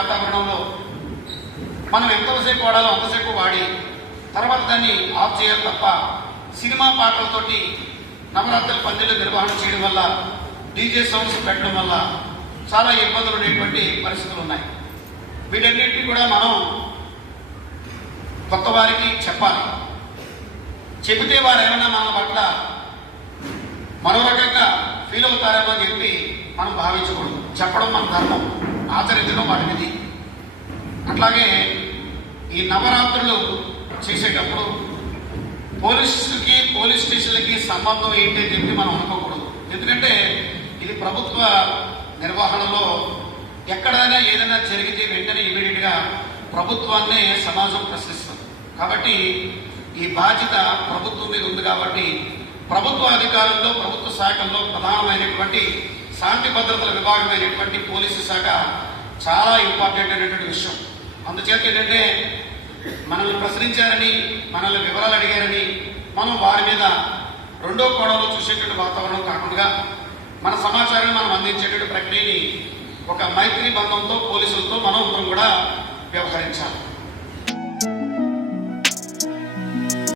వాతావరణంలో మనం ఎంతసేపు వాడాలో అంతసేపు వాడి తర్వాత దాన్ని ఆఫ్ చేయాలి తప్ప సినిమా పాటలతోటి నవరాత్రి పందిళ్ళు నిర్వహణ చేయడం వల్ల డీజే సౌండ్స్ పెట్టడం వల్ల చాలా ఇబ్బందులు ఉండేటువంటి పరిస్థితులు ఉన్నాయి. వీటన్నిటిని కూడా మనం కొత్త వారికి చెప్పాలి. చెబితే వారు ఏమైనా మన పట్ల మరో రకంగా ఫీల్ అవుతారేమో అని చెప్పి మనం భావించకూడదు. చెప్పడం మన ధర్మం. ఆచరించడం వాటి విధి. అట్లాగే ఈ నవరాత్రులు చేసేటప్పుడు పోలీసుకి పోలీస్ స్టేషన్లకి సంబంధం ఏంటి అని చెప్పి మనం అనుకోకూడదు. ఎందుకంటే ఇది ప్రభుత్వ నిర్వహణలో ఎక్కడైనా ఏదైనా జరిగితే వెంటనే ఇమీడియట్గా ప్రభుత్వాన్నే సమాజం ప్రశ్నిస్తుంది. కాబట్టి ఈ బాధ్యత ప్రభుత్వం మీద ఉంది కాబట్టి ప్రభుత్వ అధికారుల్లో ప్రభుత్వ శాఖల్లో ప్రధానమైనటువంటి శాంతి భద్రతల విభాగమైనటువంటి పోలీసు శాఖ చాలా ఇంపార్టెంట్ అయినటువంటి విషయం. అందుచేత ఏంటంటే మనల్ని ప్రశ్నించారని మనల్ని వివరాలు అడిగారని మనం వారి మీద రెండో కోణంలో చూసేటువంటి వాతావరణం కాకుండా మన సమాచారాన్ని మనం అందించేటువంటి ప్రక్రియని ఒక మైత్రి బంధంతో పోలీసులతో మనం కూడా వ్యవహరించాలి.